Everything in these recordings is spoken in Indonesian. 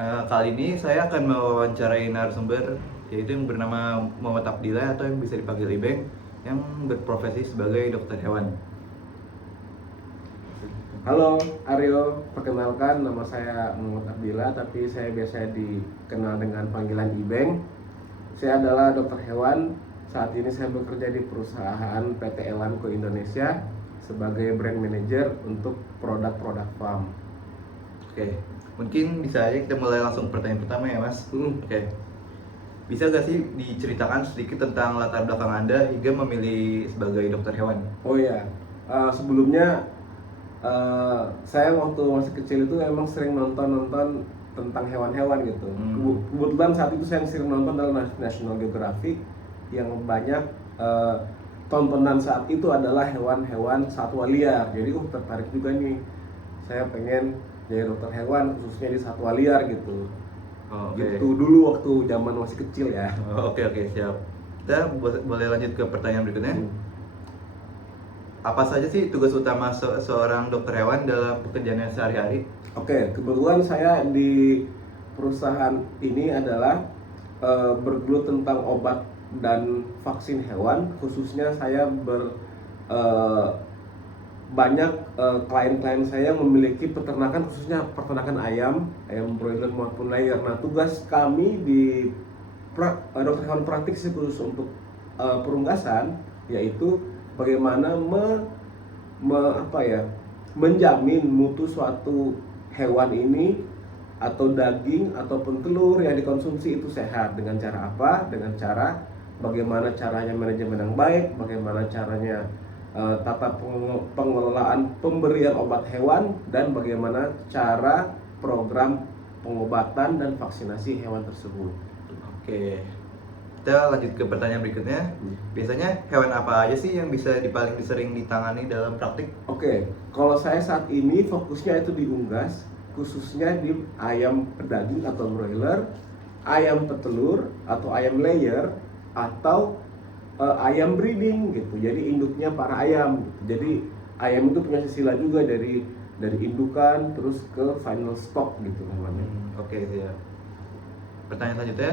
Kali ini saya akan mewawancarai narasumber yaitu yang bernama Muhammad Abdillah atau yang bisa dipanggil Ibeng yang berprofesi sebagai dokter hewan. Halo Aryo, perkenalkan nama saya Muhammad Abdillah, tapi saya biasa dikenal dengan panggilan Ibeng. Saya adalah dokter hewan. Saat ini saya bekerja di perusahaan PT Elanco Indonesia sebagai brand manager untuk produk-produk farm. Oke, mungkin bisa aja kita mulai langsung pertanyaan pertama ya Mas. Oke, bisa gak sih diceritakan sedikit tentang latar belakang Anda hingga memilih sebagai dokter hewan? Oh ya, sebelumnya saya waktu masih kecil itu emang sering nonton tentang hewan-hewan gitu. Kebetulan saat itu saya sering nonton dalam National Geographic yang banyak tontonan saat itu adalah hewan-hewan satwa liar. Jadi tertarik juga nih, saya pengen jadi dokter hewan khususnya di satwa liar gitu. Gitu dulu waktu zaman masih kecil ya. Oke, siap. Kita boleh lanjut ke pertanyaan berikutnya. Apa saja sih tugas utama seorang dokter hewan dalam pekerjaannya sehari-hari? Oke, kebetulan saya di perusahaan ini adalah bergelut tentang obat dan vaksin hewan. Khususnya saya banyak klien-klien saya yang memiliki peternakan, khususnya peternakan ayam broiler maupun layer. Nah, tugas kami di dokter hewan praktik khusus untuk perunggasan yaitu bagaimana menjamin mutu suatu hewan ini atau daging ataupun telur yang dikonsumsi itu sehat. Dengan cara apa? Dengan cara bagaimana caranya manajemen yang baik, bagaimana caranya tata pengelolaan pemberian obat hewan, dan bagaimana cara program pengobatan dan vaksinasi hewan tersebut. Oke, kita lanjut ke pertanyaan berikutnya. Biasanya hewan apa aja sih yang bisa paling sering ditangani dalam praktik? Oke, kalau saya saat ini fokusnya itu di unggas, khususnya di ayam pedaging atau broiler, ayam petelur atau ayam layer, atau ayam breeding gitu. Jadi induknya para ayam gitu. Jadi ayam itu punya silsilah juga dari indukan terus ke final stock gitu namanya. Oke, siap. Pertanyaan selanjutnya,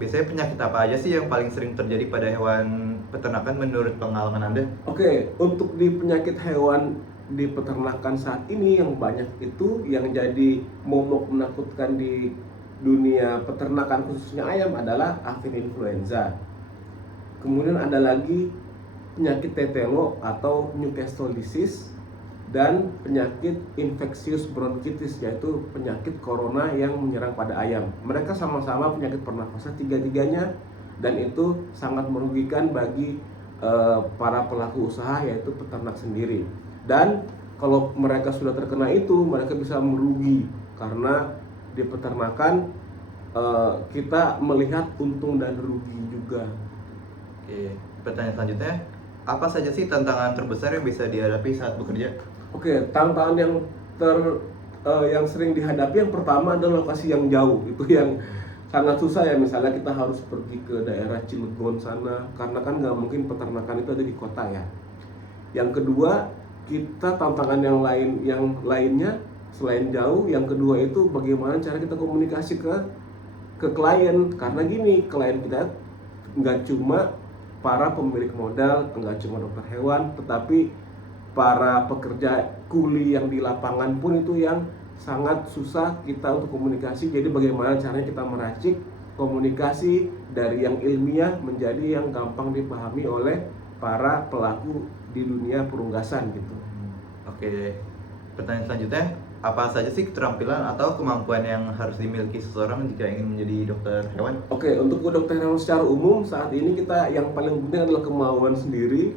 biasanya penyakit apa aja sih yang paling sering terjadi pada hewan peternakan menurut pengalaman Anda? Oke, untuk di penyakit hewan di peternakan saat ini yang banyak itu yang jadi momok menakutkan di dunia peternakan khususnya ayam adalah avian influenza. Kemudian ada lagi penyakit tetelo atau Newcastle disease dan penyakit infeksius bronkitis, yaitu penyakit corona yang menyerang pada ayam. Mereka sama-sama penyakit pernafasan tiga-tiganya, dan itu sangat merugikan bagi para pelaku usaha yaitu peternak sendiri. Dan kalau mereka sudah terkena itu, mereka bisa merugi karena di peternakan kita melihat untung dan rugi juga. Oke, pertanyaan selanjutnya, apa saja sih tantangan terbesar yang bisa dihadapi saat bekerja? Oke, tantangan yang sering dihadapi yang pertama adalah lokasi yang jauh. Itu yang sangat susah ya. Misalnya kita harus pergi ke daerah Cilegon sana, karena kan nggak mungkin peternakan itu ada di kota ya. Yang kedua, kita tantangan yang lainnya selain jauh, yang kedua itu bagaimana cara kita komunikasi ke klien. Karena gini, klien kita nggak cuma para pemilik modal, nggak cuma dokter hewan, tetapi para pekerja kuli yang di lapangan pun itu yang sangat susah kita untuk komunikasi. Jadi bagaimana caranya kita meracik komunikasi dari yang ilmiah menjadi yang gampang dipahami oleh para pelaku di dunia perunggasan gitu. Oke, pertanyaan selanjutnya, apa saja sih keterampilan atau kemampuan yang harus dimiliki seseorang jika ingin menjadi dokter hewan? Oke, untuk dokter hewan secara umum saat ini kita yang paling penting adalah kemauan sendiri.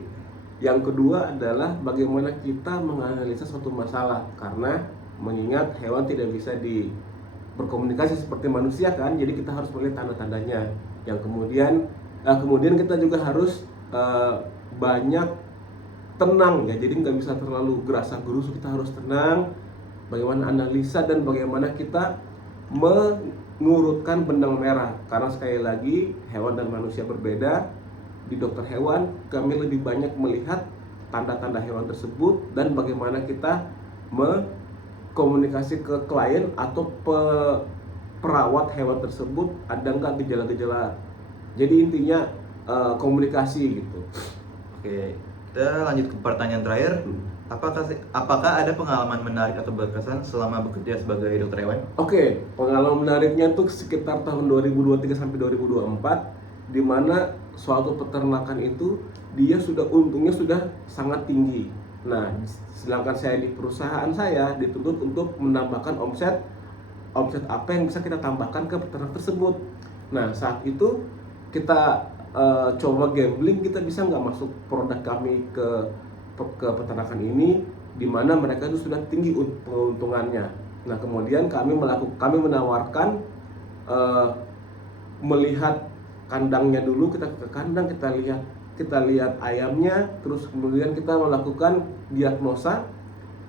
Yang kedua adalah bagaimana kita menganalisa suatu masalah, karena mengingat hewan tidak bisa berkomunikasi seperti manusia kan, jadi kita harus melihat tanda-tandanya. Yang kemudian kita juga harus banyak tenang ya, jadi nggak bisa terlalu gerasa gerusu, kita harus tenang. Bagaimana analisa dan bagaimana kita mengurutkan benang merah, karena sekali lagi hewan dan manusia berbeda. Di dokter hewan kami lebih banyak melihat tanda-tanda hewan tersebut dan bagaimana kita komunikasi ke klien atau perawat hewan tersebut ada nggak gejala-gejala. Jadi intinya komunikasi gitu. Oke, kita lanjut ke pertanyaan terakhir. Apakah ada pengalaman menarik atau berkesan selama bekerja sebagai dokter hewan? Oke, pengalaman menariknya tuh sekitar tahun 2023 sampai 2024, di mana suatu peternakan itu dia sudah untungnya sudah sangat tinggi. Nah, sedangkan saya di perusahaan saya dituntut untuk menambahkan omset apa yang bisa kita tambahkan ke peternak tersebut. Nah, saat itu kita coba gambling, kita bisa nggak masuk produk kami ke peternakan ini, di mana mereka itu sudah tinggi keuntungannya. Nah, kemudian kami menawarkan melihat kandangnya dulu, kita ke kandang, kita lihat ayamnya, terus kemudian kita melakukan diagnosa.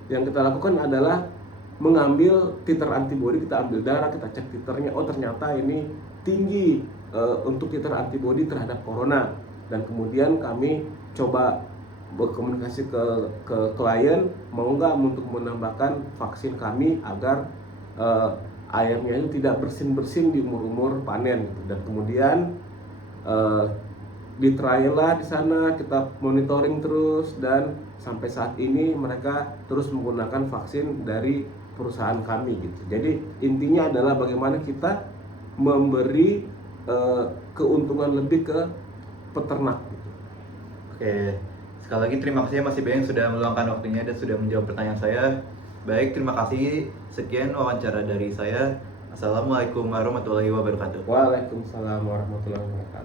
Yang kita lakukan adalah mengambil titer antibodi, kita ambil darah, kita cek titernya, oh ternyata ini tinggi untuk titer antibodi terhadap corona. Dan kemudian kami coba berkomunikasi ke klien, mau nggak untuk menambahkan vaksin kami agar ayamnya itu tidak bersin-bersin di umur panen gitu. Dan kemudian di trial lah di sana, kita monitoring terus, dan sampai saat ini mereka terus menggunakan vaksin dari perusahaan kami gitu. Jadi intinya adalah bagaimana kita memberi keuntungan lebih ke peternak gitu. Oke, sekali lagi terima kasih Mas Ibe yang sudah meluangkan waktunya dan sudah menjawab pertanyaan saya. Baik, terima kasih. Sekian wawancara dari saya. Assalamualaikum warahmatullahi wabarakatuh. Waalaikumsalam warahmatullahi wabarakatuh.